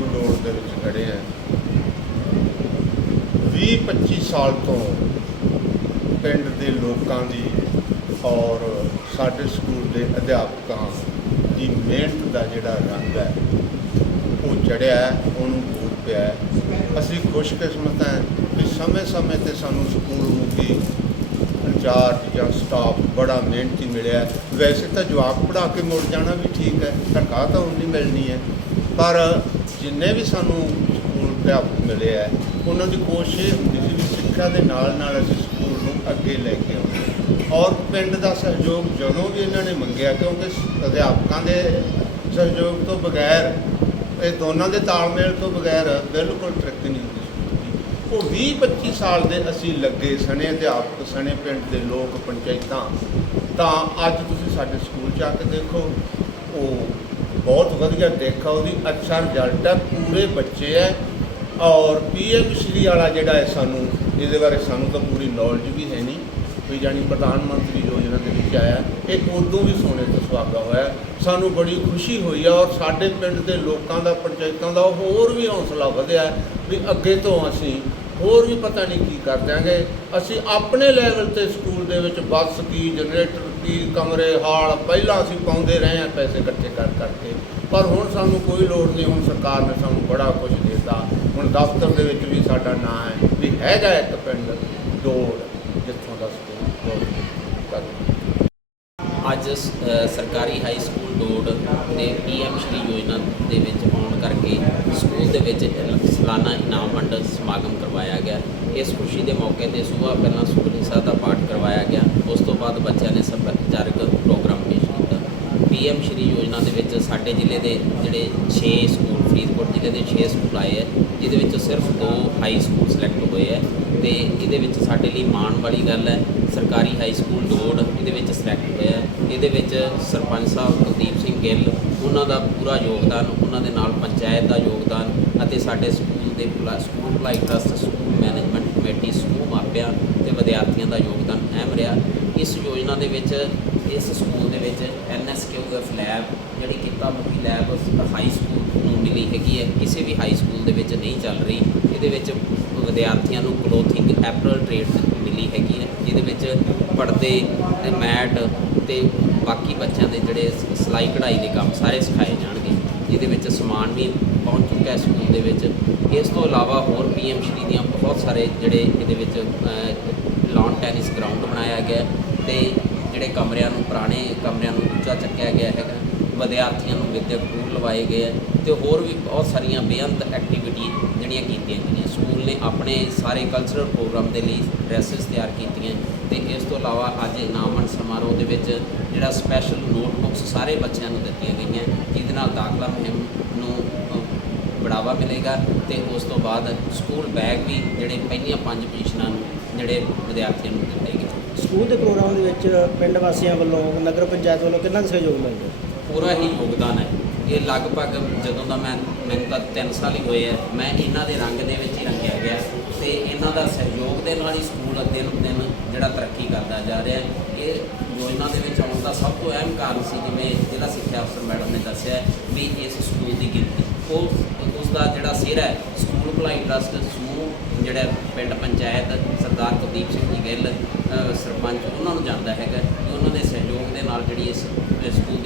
You load ਦੇ ਵਿੱਚ ਖੜੇ ਆ। 20 25 ਸਾਲ ਤੋਂ ਪਿੰਡ ਦੇ ਲੋਕਾਂ ਦੀ ਔਰ ਸਾਡੇ ਸਕੂਲ ਦੇ ਅਧਿਆਪਕਾਂ ਦੀ ਮਿਹਨਤ ਦਾ ਜਿਹੜਾ ਰੰਗ ਹੈ, ਉਹ ਚੜਿਆ ਉਹਨੂੰ ਬੂਰ ਪਿਆ ਅਸੀਂ ਖੁਸ਼ਕਿਸਮਤ ਹਾਂ ਕਿ ਸਮੇਂ-ਸਮੇਂ ਤੇ ਸਾਨੂੰ ਸਕੂਲ ਨੂੰ ਵੀ ਇੰਚਾਰਜ ਜਾਂ ਸਟਾਫ ਬੜਾ ਮਿਹਨਤੀ ਮਿਲਿਆ ਵੈਸੇ ਤਾਂ ਜਵਾਬ ਪੜਾ ਕੇ ਮੁੜ ਜਾਣਾ ਵੀ ਠੀਕ ਹੈ, ਤਨਖਾਹ ਤਾਂ ਉਹ ਨਹੀਂ ਮਿਲਣੀ ਹੈ, ਪਰ ਜਿੰਨੇ ਵੀ ਸਾਨੂੰ ਸਕੂਲ ਅਧਿਆਪਕ ਮਿਲੇ ਹੈ ਉਹਨਾਂ ਦੀ ਕੋਸ਼ਿਸ਼ ਇਹ ਹੁੰਦੀ ਸੀ ਵੀ ਸਿੱਖਿਆ ਦੇ ਨਾਲ ਨਾਲ ਅਸੀਂ ਸਕੂਲ ਨੂੰ ਅੱਗੇ ਲੈ ਕੇ ਆਉਂਦੇ ਔਰ ਪਿੰਡ ਦਾ ਸਹਿਯੋਗ ਜਦੋਂ ਵੀ ਇਹਨਾਂ ਨੇ ਮੰਗਿਆ, ਕਿਉਂਕਿ ਅਧਿਆਪਕਾਂ ਦੇ ਸਹਿਯੋਗ ਤੋਂ ਬਗੈਰ, ਇਹ ਦੋਨਾਂ ਦੇ ਤਾਲਮੇਲ ਤੋਂ ਬਗੈਰ ਬਿਲਕੁਲ ਤਰੱਕੀ ਨਹੀਂ ਹੁੰਦੀ ਸਕੂਲ ਉਹ 20 25 ਸਾਲ ਦੇ ਅਸੀਂ ਲੱਗੇ ਸਣੇ ਅਧਿਆਪਕ, ਸਣੇ ਪਿੰਡ ਦੇ ਲੋਕ, ਪੰਚਾਇਤਾਂ। ਤਾਂ ਅੱਜ ਤੁਸੀਂ ਸਾਡੇ ਸਕੂਲ ਜਾ ਕੇ ਦੇਖੋ, ਉਹ ਬਹੁਤ ਵਧੀਆ ਦੇਖਾ ਉਹਦੀ। ਅੱਛਾ ਰਿਜ਼ਲਟ ਹੈ ਪੂਰੇ ਬੱਚੇ ਹੈ ਔਰ ਪੀਐਮ ਸ਼੍ਰੀ ਵਾਲਾ ਜਿਹੜਾ ਹੈ ਸਾਨੂੰ ਇਹਦੇ ਬਾਰੇ ਸਾਨੂੰ ਤਾਂ ਪੂਰੀ ਨੌਲੇਜ ਵੀ ਹੈ ਨਹੀਂ। ਵੀ ਜਾਣੀ ਪ੍ਰਧਾਨ ਮੰਤਰੀ ਯੋਜਨਾ ਦੇ ਵਿੱਚ ਆਇਆ। ਇਹ ਉਦੋਂ ਵੀ ਸੋਨੇ ਤੋਂ ਸੁਹਾਗਾ ਹੋਇਆ। ਸਾਨੂੰ ਬੜੀ ਖੁਸ਼ੀ ਹੋਈ ਆ ਔਰ ਸਾਡੇ ਪਿੰਡ ਦੇ ਲੋਕਾਂ ਦਾ, ਪੰਚਾਇਤਾਂ ਦਾ ਹੋਰ ਵੀ ਹੌਸਲਾ ਵਧਿਆ ਵੀ ਅੱਗੇ ਤੋਂ ਅਸੀਂ ਹੋਰ ਵੀ ਪਤਾ ਨਹੀਂ ਕੀ ਕਰ ਦਿਆਂਗੇ। ਅਸੀਂ ਆਪਣੇ ਲੈਵਲ ਤੇ ਸਕੂਲ ਦੇ ਵਿੱਚ ਬੱਸ ਕੀ ਜਨਰੇਟਰ ਕੀ ਕਮਰੇ, ਹਾਲ ਪਹਿਲਾਂ ਅਸੀਂ ਪਾਉਂਦੇ ਰਹੇ ਹਾਂ, ਪੈਸੇ ਇਕੱਠੇ ਕਰ ਕਰਕੇ। ਪਰ ਹੁਣ ਸਾਨੂੰ ਕੋਈ ਲੋੜ ਨਹੀਂ, ਹੁਣ ਸਰਕਾਰ ਨੇ ਸਾਨੂੰ ਬੜਾ ਕੁਝ ਦਿੱਤਾ। ਹੁਣ ਦਫ਼ਤਰ ਦੇ ਵਿੱਚ ਵੀ ਸਾਡਾ ਨਾਂ ਹੈ, ਵੀ ਹੈਗਾ ਇੱਕ ਪਿੰਡ ਡੋੜ ਜਿੱਥੋਂ ਦਾ ਸਕੂਲ ਬਹੁਤ ਕਰ ਅੱਜ ਸ- ਅ, ਸਰਕਾਰੀ ਹਾਈ ਸਕੂਲ ਡੋਡ ਦੇ ਪੀਐਮ ਸ਼੍ਰੀ ਯੋਜਨਾ ਦੇ ਵਿੱਚ ਆਉਣ ਕਰਕੇ ਸਕੂਲ ਦੇ ਵਿੱਚ ਸਾਲਾਨਾ ਇਨਾਮ ਵੰਡ ਸਮਾਗਮ ਕਰਵਾਇਆ ਗਿਆ। ਇਸ ਖੁਸ਼ੀ ਦੇ ਮੌਕੇ ਤੇ ਸੁਬਾਹ ਪਹਿਲਾਂ ਸੁਖਮਨੀ ਸਾਹਿਬ ਦਾ ਪਾਠ ਕਰਵਾਇਆ ਗਿਆ। ਉਸ ਤੋਂ ਬਾਅਦ ਬੱਚਿਆਂ ਨੇ ਸੱਭਿਆਚਾਰਕ ਪ੍ਰੋਗਰਾਮ ਪੇਸ਼ ਪੀਐਮ ਸ਼੍ਰੀ ਯੋਜਨਾ ਦੇ ਵਿੱਚ ਸਾਡੇ ਜ਼ਿਲ੍ਹੇ ਦੇ ਜਿਹੜੇ 6 ਸਕੂਲ, ਫਰੀਦਕੋਟ ਜ਼ਿਲ੍ਹੇ ਦੇ 6 ਸਕੂਲ ਆਏ ਹੈ ਜਿਹਦੇ ਵਿੱਚ ਸਿਰਫ ਦੋ ਹਾਈ ਸਕੂਲ ਸਿਲੈਕਟ ਹੋਏ ਹੈ ਤੇ ਇਹਦੇ ਵਿੱਚ ਸਾਡੇ ਲਈ ਮਾਣ ਵਾਲੀ ਗੱਲ ਹੈ, ਸਰਕਾਰੀ ਹਾਈ ਸਕੂਲ ਡੋੜ ਇਹਦੇ ਵਿੱਚ ਸਿਲੈਕਟ ਹੋਇਆ ਇਹਦੇ ਵਿੱਚ ਸਰਪੰਚ ਸਾਹਿਬ ਕੁਲਦੀਪ ਸਿੰਘ ਗਿੱਲ, ਉਹਨਾਂ ਦਾ ਪੂਰਾ ਯੋਗਦਾਨ, ਉਹਨਾਂ ਦੇ ਨਾਲ ਪੰਚਾਇਤ ਦਾ ਯੋਗਦਾਨ ਅਤੇ ਸਾਡੇ ਸਕੂਲ ਦੇ ਭਲਾ- ਸਕੂਲ ਭਲਾਈ ਟਰਸਟ ਮੈਨੇਜਮੈਂਟ ਕਮੇਟੀ ਸਮੂਹ ਮਾਪਿਆਂ ਤੇ ਵਿਦਿਆਰਥੀਆਂ ਦਾ ਯੋਗਦਾਨ ਅਹਿਮ ਰਿਹਾ। ਇਸ ਯੋਜਨਾ ਦੇ ਵਿੱਚ, ਇਸ ਸਕੂਲ ਦੇ ਵਿੱਚ ਐਨਐਸਕਿਊਐਫ ਲੈਬ ਜਿਹੜੀ ਕਿੱਤਾ ਮੁਖੀ ਲੈਬ ਹਾਈ ਸਕੂਲ ਨੂੰ ਮਿਲੀ ਹੈਗੀ ਹੈ, ਕਿਸੇ ਵੀ ਹਾਈ ਸਕੂਲ ਦੇ ਵਿੱਚ ਨਹੀਂ ਚੱਲ ਰਹੀ। ਇਹਦੇ ਵਿੱਚ ਵਿਦਿਆਰਥੀਆਂ ਨੂੰ ਕਲੋਥਿੰਗ ਐਪਰਲ ਟ੍ਰੇਡ ਮਿਲੀ ਹੈਗੀ ਹੈ, ਜਿਹਦੇ ਵਿੱਚ ਪਰਦੇ ਮੈਟ ਤੇ ਬਾਕੀ ਬੱਚਿਆਂ ਦੇ ਜਿਹੜੇ ਸਿਲਾਈ ਕਢਾਈ ਦੇ ਕੰਮ ਸਾਰੇ ਸਿਖਾਏ ਜਾਣਗੇ। ਜਿਹਦੇ ਵਿੱਚ ਸਮਾਨ ਵੀ ਪਹੁੰਚ ਚੁੱਕਾ ਹੈ ਸਕੂਲ ਦੇ ਵਿੱਚ। ਇਸ ਤੋਂ ਇਲਾਵਾ ਹੋਰ ਪੀਐਮ ਸ਼੍ਰੀ ਦੀਆਂ ਬਹੁਤ ਸਾਰੇ ਜਿਹੜੇ ਇਹਦੇ ਵਿੱਚ ਲਾਨ ਟੈਨਿਸ ਗਰਾਊਂਡ ਬਣਾਇਆ ਗਿਆ ਹੈ ਤੇ ਜਿਹੜੇ ਕਮਰਿਆਂ ਨੂੰ, ਪੁਰਾਣੇ ਕਮਰਿਆਂ ਨੂੰ ਉੱਚਾ ਚੱਕਿਆ ਗਿਆ ਹੈਗਾ। ਵਿਦਿਆਰਥੀਆਂ ਨੂੰ ਵਿਦਿਅਕ ਟੂਰ ਲਵਾਏ ਗਏ ਹੈ ਤੇ ਹੋਰ ਵੀ ਬਹੁਤ ਸਾਰੀਆਂ ਬੇਅੰਤ ਐਕਟੀਵਿਟੀ ਜਿਹੜੀਆਂ ਕੀਤੀਆਂ ਗਈਆਂ ਸਕੂਲ ਨੇ ਆਪਣੇ ਸਾਰੇ ਕਲਚਰਲ ਪ੍ਰੋਗਰਾਮ ਦੇ ਲਈ ਡਰੈਸਸ ਤਿਆਰ ਕੀਤੀਆਂ ਤੇ ਇਸ ਤੋਂ ਇਲਾਵਾ ਅੱਜ ਇਨਾਮਨ ਸਮਾਰੋਹ ਦੇ ਵਿੱਚ ਜਿਹੜਾ ਸਪੈਸ਼ਲ ਨੋਟਬੁੱਕਸ ਸਾਰੇ ਬੱਚਿਆਂ ਨੂੰ ਦਿੱਤੀਆਂ ਗਈਆਂ, ਜਿਹਦੇ ਨਾਲ ਦਾਖਲਾ ਮੁਹਿੰਮ ਨੂੰ ਬੜਾਵਾ ਮਿਲੇਗਾ ਤੇ ਉਸ ਤੋਂ ਬਾਅਦ ਸਕੂਲ ਬੈਗ ਵੀ ਜਿਹੜੇ ਪਹਿਲੀਆਂ ਪੰਜ ਪੋਜੀਸ਼ਨਾਂ ਨੂੰ ਜਿਹੜੇ ਵਿਦਿਆਰਥੀਆਂ ਨੂੰ ਦਿੱਤੇ ਗਏ। ਸਕੂਲ ਦੇ ਪ੍ਰੋਗਰਾਮ ਦੇ ਵਿੱਚ ਪਿੰਡ ਵਾਸੀਆਂ ਵੱਲੋਂ, ਨਗਰ ਪੰਚਾਇਤ ਵੱਲੋਂ ਕਿੰਨਾ ਕੁ ਸਹਿਯੋਗ ਮਿਲਦਾ? ਪੂਰਾ ਹੀ ਯੋਗਦਾਨ ਹੈ। ਇਹ ਲਗਭਗ ਜਦੋਂ ਦਾ ਮੈਂ, ਮੈਨੂੰ ਤਾਂ 3 ਸਾਲ ਹੀ ਹੋਏ ਆ ਮੈਂ ਇਹਨਾਂ ਦੇ ਰੰਗ ਦੇ ਵਿੱਚ ਹੀ ਰੰਗਿਆ ਗਿਆ ਤੇ ਇਹਨਾਂ ਦਾ ਸਹਿਯੋਗ ਦੇ ਨਾਲ ਹੀ ਸਕੂਲ ਦਿਨ ਦਿਨ ਜਿਹੜਾ ਤਰੱਕੀ ਕਰਦਾ ਜਾ ਰਿਹਾ ਇਹ ਯੋਜਨਾ ਦੇ ਵਿੱਚ ਆਉਣ ਦਾ ਸਭ ਤੋਂ ਅਹਿਮ ਕਾਰਨ ਸੀ ਜਿਵੇਂ ਜ਼ਿਲ੍ਹਾ ਸਿੱਖਿਆ ਅਫਸਰ ਮੈਡਮ ਨੇ ਦੱਸਿਆ ਵੀ ਇਸ ਸਕੂਲ ਦੀ ਗਿਣਤੀ। ਉਹ ਉਸ ਦਾ ਜਿਹੜਾ ਸਿਰ ਹੈ, ਸਕੂਲ ਭਲਾਈ ਟਰਸਟ ਸਮੂਹ ਜਿਹੜਾ ਪਿੰਡ ਪੰਚਾਇਤ ਸਰਦਾਰ ਕੁਲਦੀਪ ਸਿੰਘ ਜੀ ਗਿੱਲ ਸਰਪੰਚ, ਉਹਨਾਂ ਨੂੰ ਜਾਂਦਾ ਹੈਗਾ ਕਿ ਉਹਨਾਂ ਦੇ ਸਹਿਯੋਗ ਦੇ ਨਾਲ ਜਿਹੜੀ ਇਸ ਸਕੂਲ